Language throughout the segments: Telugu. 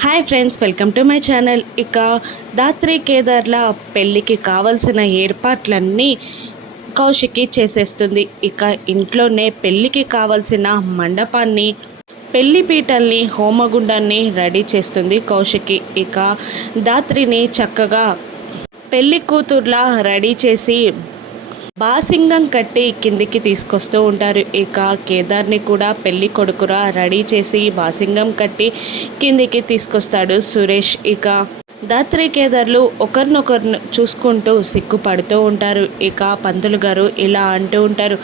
Hi friends, welcome to my channel. ఇక దాత్రి కేదార్ల పెళ్ళికి కావాల్సిన ఏర్పాట్లన్నీ కౌశికి చేసేస్తుంది. ఇక ఇంట్లోనే పెళ్ళికి కావాల్సిన మండపాన్ని, పెళ్లి పీటల్ని, హోమగుండాన్ని రెడీ చేస్తుంది కౌశికి. ఇక దాత్రిని చక్కగా పెళ్లి కూతుర్లా రెడీ చేసి బాసింగం కట్టి కిందికి తీసుకొస్తూ ఉంటారు. ఇక కేదార్ని కూడా పెళ్లి కొడుకురా రెడీ చేసి బాసింగం కట్టి కిందికి తీసుకొస్తాడు సురేష్. ఇక దాత్రి కేదార్లు ఒకరినొకరు చూసుకుంటూ సిగ్గుపడుతూ ఉంటారు. ఇక పంతులు గారు ఇలా అంటూ ఉంటారు,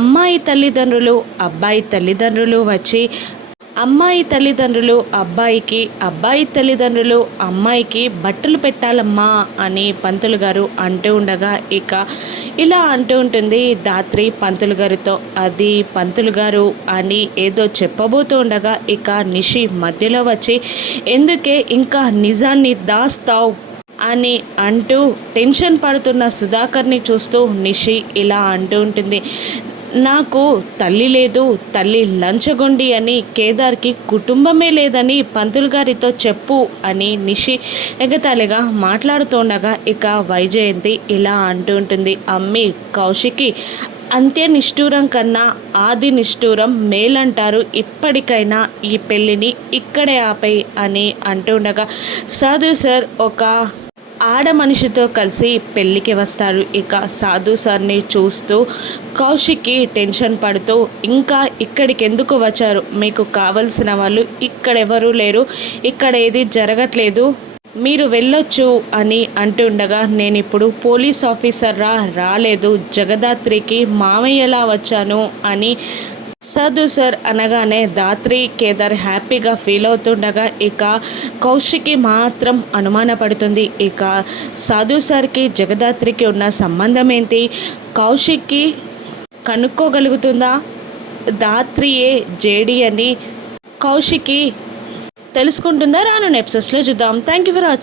అమ్మాయి తల్లిదండ్రులు అబ్బాయి తల్లిదండ్రులు వచ్చి అమ్మాయి తల్లిదండ్రులు అబ్బాయికి, అబ్బాయి తల్లిదండ్రులు అమ్మాయికి బట్టలు పెట్టాలమ్మా అని పంతులు గారు అంటూ ఉండగా ఇక ఇలా అంటూ ఉంటుంది దాత్రి పంతులు గారితో. అది పంతులు గారు అని ఏదో చెప్పబోతూ ఉండగా ఇక నిషి మధ్యలో వచ్చి, ఎందుకే ఇంకా నిజాన్ని దాస్తావు అని అంటూ టెన్షన్ పడుతున్న సుధాకర్ని చూస్తూ నిషి ఇలా అంటూ ఉంటుంది, నాకు తల్లి లేదు, తల్లి లంచగొండి అని, కేదార్కి కుటుంబమే లేదని పంతులు గారితో చెప్పు అని నిషి ఎగతాళిగా మాట్లాడుతుండగా ఇక వైజయంతి ఇలా అంటూ ఉంటుంది, అమ్మి కౌశికి అంత్య నిష్ఠూరం కన్నా ఆది నిష్ఠూరం మేలంటారు, ఇప్పటికైనా ఈ పెళ్ళిని ఇక్కడే ఆపై అని అంటుండగా సాధు సార్ ఒక ఆడ మనిషితో కలిసి పెళ్ళికి వస్తారు. ఇక సాధు సార్ని చూస్తూ కౌశిక్కి టెన్షన్ పడుతూ, ఇంకా ఇక్కడికి ఎందుకు వచ్చారు, మీకు కావలసిన వాళ్ళు ఇక్కడెవరూ లేరు, ఇక్కడ ఏది జరగట్లేదు, మీరు వెళ్ళొచ్చు అని అంటుండగా, నేను ఇప్పుడు పోలీస్ ఆఫీసర్ రాలేదు, జగదాత్రికి మామయ్యలా వచ్చాను అని సాధు సార్ అనగానే దాత్రి కేదార్ హ్యాపీగా ఫీల్ అవుతుండగా ఇక కౌశికి మాత్రం అనుమానపడుతుంది. ఇక సాధు సార్కి జగదాత్రికి ఉన్న సంబంధం ఏంటి, కౌశిక్కి కనుక్కోగలుగుతుందా, దాత్రియే జేడి అని కౌశికి తెలుసుకుంటుందా? రాను ఎపిసోడ్స్లో చూద్దాం. Thank you for watching.